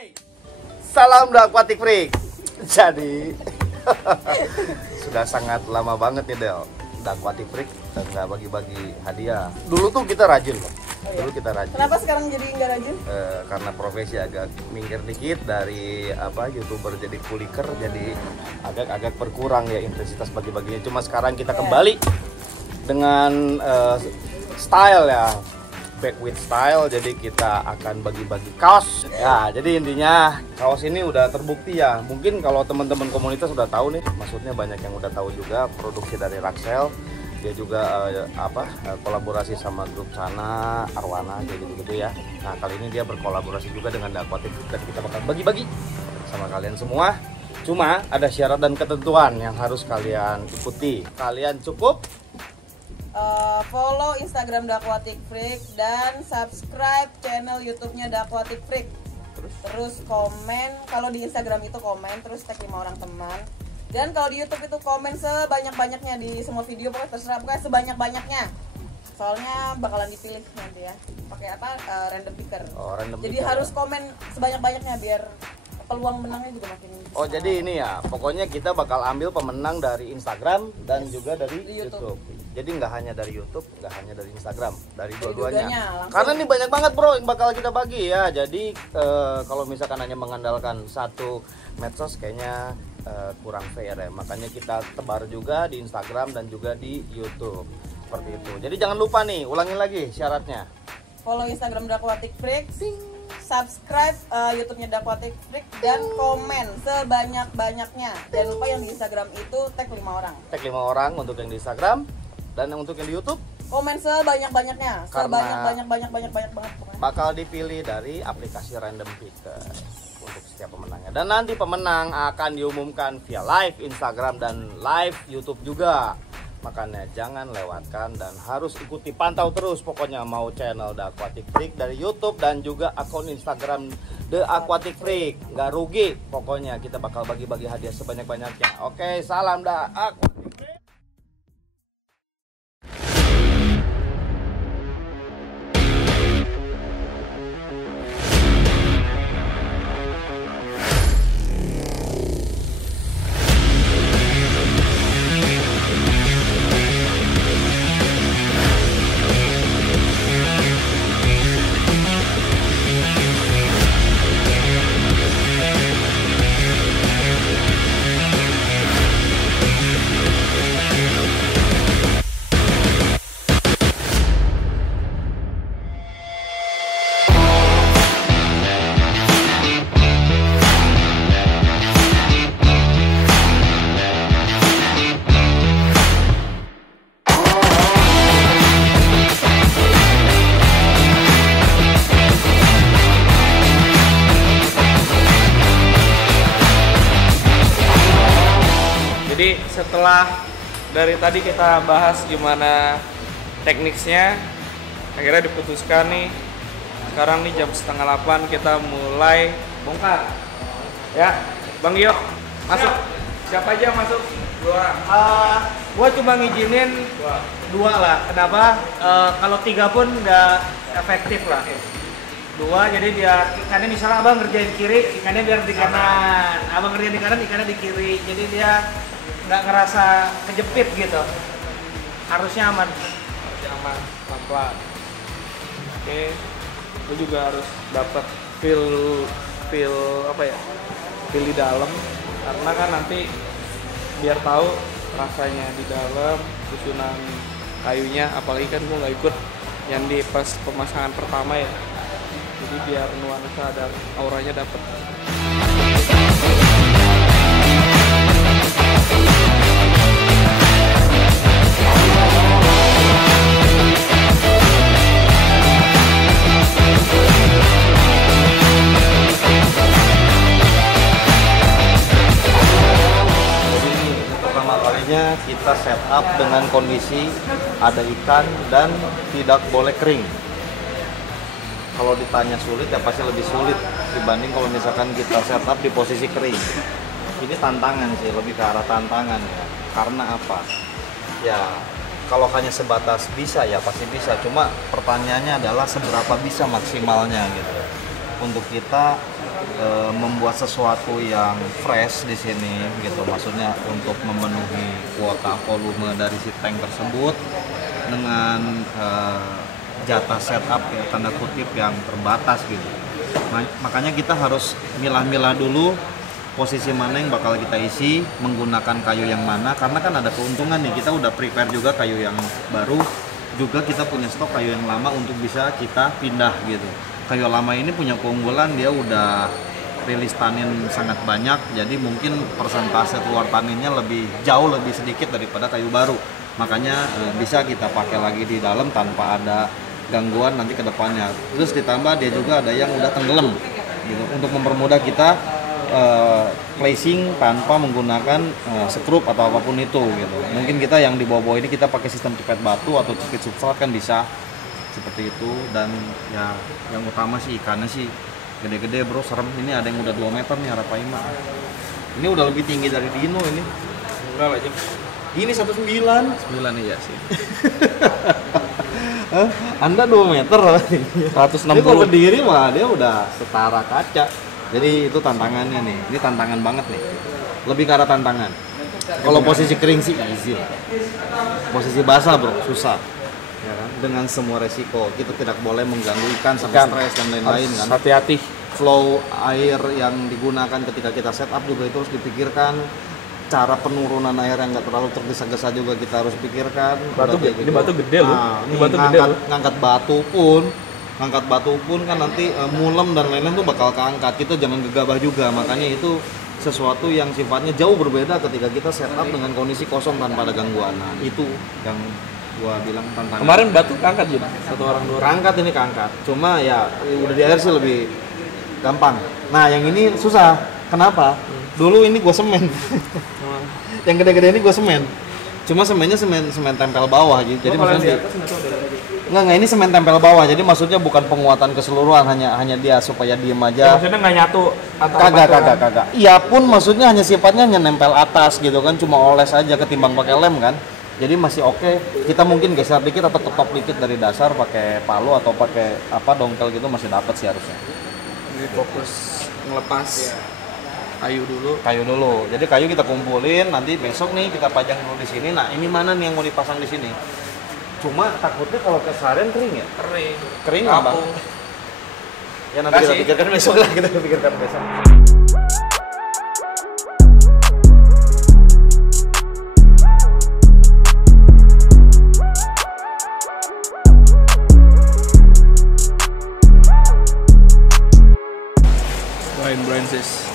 Hey, salam Aquatic Freak. Jadi sudah sangat lama banget nih Del, Aquatic Freak nggak bagi-bagi hadiah. Dulu tuh kita rajin loh. Dulu kita rajin. Kenapa sekarang jadi nggak rajin? Karena profesi agak minggir dikit dari YouTuber jadi kuliker, jadi agak berkurang ya intensitas bagi-baginya. Cuma sekarang kita kembali dengan style ya. Back with style, jadi kita akan bagi-bagi kaos ya. Jadi intinya kaos ini udah terbukti ya. Mungkin kalau teman-teman komunitas udah tahu nih, maksudnya banyak yang udah tahu juga produksi dari Raxel. Dia juga kolaborasi sama grup Sana, Arwana, kayak gitu-gitu ya. Nah kali ini dia berkolaborasi juga dengan Aquatic dan kita bakal bagi-bagi sama kalian semua. Cuma ada syarat dan ketentuan yang harus kalian ikuti. Kalian cukup follow Instagram Aquatic Freak dan subscribe channel YouTube-nya Aquatic Freak. Terus komen, kalau di Instagram itu komen, terus tag 5 orang teman. Dan kalau di YouTube itu komen sebanyak-banyaknya di semua video, pokoknya terserah, pokoknya sebanyak-banyaknya. Soalnya bakalan dipilih nanti ya. Pakai apa? Random picker. Jadi harus komen sebanyak-banyaknya biar peluang menangnya juga makin besar. Jadi ini ya, pokoknya kita bakal ambil pemenang dari Instagram dan juga dari YouTube. Jadi nggak hanya dari YouTube, nggak hanya dari Instagram, dari dua-duanya. Karena ini banyak banget bro yang bakal kita bagi ya. Jadi kalau misalkan hanya mengandalkan satu medsos kayaknya kurang fair ya. Makanya kita tebar juga di Instagram dan juga di YouTube. Seperti itu. Jadi jangan lupa nih, ulangin lagi syaratnya. Follow Instagram Aquatic Freak, subscribe YouTube-nya Aquatic Freak, dan komen sebanyak-banyaknya. Jangan lupa yang di Instagram itu tag 5 orang. Tag 5 orang untuk yang di Instagram, dan untuk yang di YouTube komen sebanyak-banyaknya. Karena banyak banget. Bakal dipilih dari aplikasi Random Picker untuk setiap pemenangnya. Dan nanti pemenang akan diumumkan via live Instagram dan live YouTube juga. Makanya jangan lewatkan dan harus ikuti, pantau terus pokoknya, mau channel The Aquatic Freak dari YouTube dan juga akun Instagram The Aquatic Freak. Nggak rugi, pokoknya kita bakal bagi-bagi hadiah sebanyak-banyaknya. Oke, salam The Aquatic Freak. Jadi setelah dari tadi kita bahas gimana tekniknya, akhirnya diputuskan nih sekarang nih jam 7:30 kita mulai bongkar. Ya, Bang Gio, masuk. Siapa aja masuk? 2 orang. Gua cuma ngizinin 2 lah. Kenapa? Kalau 3 pun nggak efektif lah. 2, jadi biar ikannya, misalnya abang ngerjain kiri, ikannya biar di kanan, abang ngerjain di kanan, ikannya di kiri, jadi dia nggak ngerasa kejepit gitu. Harusnya aman, pelan-pelan. Oke, lu juga harus dapat feel apa ya, feel di dalam, karena kan nanti biar tahu rasanya di dalam susunan kayunya. Apalagi kan gua nggak ikut yang di pas pemasangan pertama ya, jadi biar nuansa dan auranya dapet. Pertama kalinya kita setup dengan kondisi ada ikan dan tidak boleh kering. Kalau ditanya sulit ya pasti lebih sulit dibanding kalau misalkan kita setup di posisi kering. Ini tantangan sih, lebih ke arah tantangan ya. Karena apa? Ya kalau hanya sebatas bisa ya pasti bisa. Cuma pertanyaannya adalah seberapa bisa maksimalnya gitu. untuk kita membuat sesuatu yang fresh di sini gitu. Maksudnya untuk memenuhi kuota volume dari si tank tersebut dengan jatah setup ya tanda kutip yang terbatas gitu. Makanya kita harus milah-milah dulu posisi mana yang bakal kita isi, menggunakan kayu yang mana, karena kan ada keuntungan nih, kita udah prepare juga kayu yang baru, juga kita punya stok kayu yang lama untuk bisa kita pindah gitu. Kayu lama ini punya keunggulan, dia udah rilis tanin sangat banyak, jadi mungkin persentase keluar taninnya jauh lebih sedikit daripada kayu baru. Makanya bisa kita pakai lagi di dalam tanpa ada gangguan nanti ke depannya. Terus ditambah dia juga ada yang udah tenggelam gitu, untuk mempermudah kita placing tanpa menggunakan skrup atau apapun itu gitu. Mungkin kita yang di bawah-bawah ini kita pakai sistem cepet batu atau cepet substrat kan bisa seperti itu. Dan ya yang utama sih ikannya sih gede-gede bro, serem. Ini ada yang udah 2 meter nih Arapaima. Ini udah lebih tinggi dari Dino ini. Enggak aja. Ini 19. 9 iya sih. Anda 2 meter 160. Ini kalau berdiri mah dia udah setara kaca. Jadi itu tantangannya nih. Ini tantangan banget nih. Lebih ke arah tantangan. Kalau posisi kering sih easy. Posisi basah bro susah. Ya kan? Dengan semua resiko, kita tidak boleh mengganggu ikan sampai stres dan lain-lain kan. Hati-hati. Flow air yang digunakan ketika kita setup juga itu harus dipikirkan. Cara penurunan air yang nggak terlalu tergesa-gesa juga kita harus pikirkan. Ini batu gede loh. Ini batu gede loh. Ngangkat batu pun kan nanti mulem dan lain-lain tuh bakal keangkat. Kita jangan gegabah juga. Makanya itu sesuatu yang sifatnya jauh berbeda ketika kita setup dengan kondisi kosong tanpa ada gangguan. Nah, itu yang gua bilang tantangan. Kemarin batu keangkat juga. 1 orang 2 orang. Keangkat ini keangkat. Cuma ya udah di air sih lebih gampang. Nah, yang ini susah. Kenapa? Dulu ini gua semen. Yang gede-gede ini gua semen. Cuma semennya semen tempel bawah gitu. Jadi maksudnya Enggak, ini semen tempel bawah. Jadi maksudnya bukan penguatan keseluruhan, hanya dia supaya diem aja. Maksudnya nggak nyatu atau kagak. Iya pun maksudnya hanya sifatnya hanya nempel atas gitu kan, cuma oles aja ketimbang pakai lem kan. Jadi masih oke. Kita mungkin geser dikit atau tetop dikit dari dasar pakai palu atau pakai dongkel gitu masih dapat sih harusnya. Jadi fokus ngelepas kayu dulu. Jadi kayu kita kumpulin, nanti besok nih kita pajang dulu di sini. Nah, ini mana nih yang mau dipasang di sini? Cuma takutnya kalau keseharian kering ya? Kering nggak bang? Ya nanti kita pikirkan besok lah, kita pikirkan besok. Brian Francis.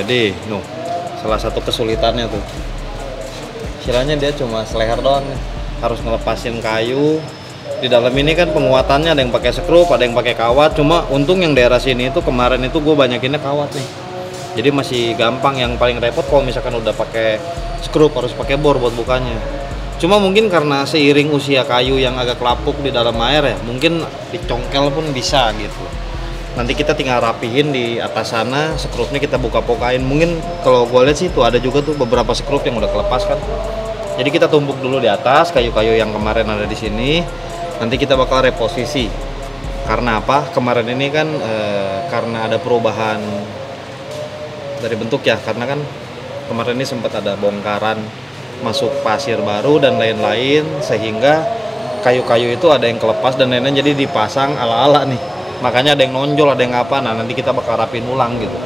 Jadi, salah satu kesulitannya tuh, istilahnya dia cuma seleher doang nih. Harus ngelepasin kayu. Di dalam ini kan penguatannya ada yang pakai skrup, ada yang pakai kawat. Cuma untung yang daerah sini itu kemarin itu gue banyakinnya kawat nih. Jadi masih gampang. Yang paling repot kalau misalkan udah pakai skrup harus pakai bor buat bukanya. Cuma mungkin karena seiring usia kayu yang agak lapuk di dalam air ya, mungkin dicongkel pun bisa gitu. Nanti kita tinggal rapihin di atas sana, skrupnya kita buka-bukain. Mungkin kalau gue lihat sih tuh ada juga tuh beberapa skrup yang udah kelepas kan. Jadi kita tumpuk dulu di atas kayu-kayu yang kemarin ada di sini. Nanti kita bakal reposisi. Karena apa? Kemarin ini kan karena ada perubahan dari bentuk ya. Karena kan kemarin ini sempat ada bongkaran, masuk pasir baru dan lain-lain, sehingga kayu-kayu itu ada yang kelepas dan lain-lain, jadi dipasang ala-ala nih. Makanya ada yang nonjol, ada yang apa. Nah, nanti kita bakal rapin ulang gitu.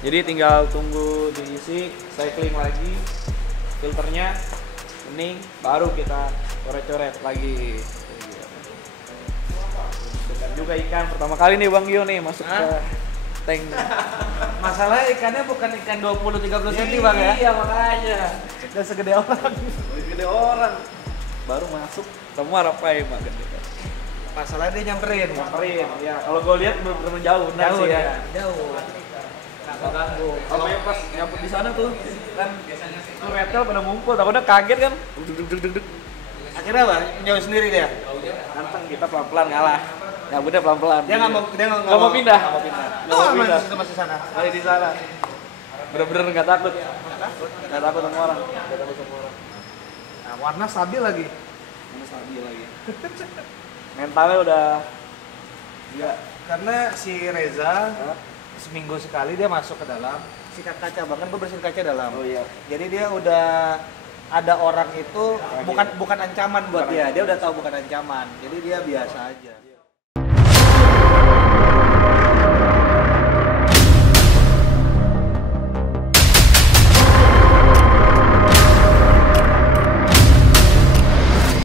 Jadi tinggal tunggu diisi, cycling lagi, filternya bening, baru kita coret-coret lagi. Dan juga ikan pertama kali nih Bang Gio nih masuk ke tank. Masalahnya ikannya bukan ikan 20-30 cm Bang ya? Iya makanya. Dan segede orang. Gede orang. Baru masuk semua rapai Mak gede. Masalahnya dia nyamperin. Ya kalau gue lihat bener-bener jauh, bener Jauh sih ya. ya. Jauh. Nggak ganggu. Kalau yang pas nyambut di sana tuh kan tuh reptil pada ngumpul, takutnya kaget kan. Deg. Akhirnya apa? Jauh sendiri dia. Ganteng kita pelan-pelan ngalah. Nyambutnya pelan-pelan. Dia nggak mau Nggak mau pindah. Nggak mau pindah. Nggak mau pindah. Masih sana. Masih di sana. Bener-bener nggak takut. Nggak takut sama orang. Nggak takut sama orang. Nah, warna stabil lagi. Ini stabil lagi. Mentalnya udah Iya. Karena si Reza seminggu sekali dia masuk ke dalam sikat kaca, bahkan gue bersihin kaca dalam. Oh iya. Jadi dia udah ada orang itu bukan ancaman buat dia udah tahu bukan ancaman. Jadi dia biasa aja.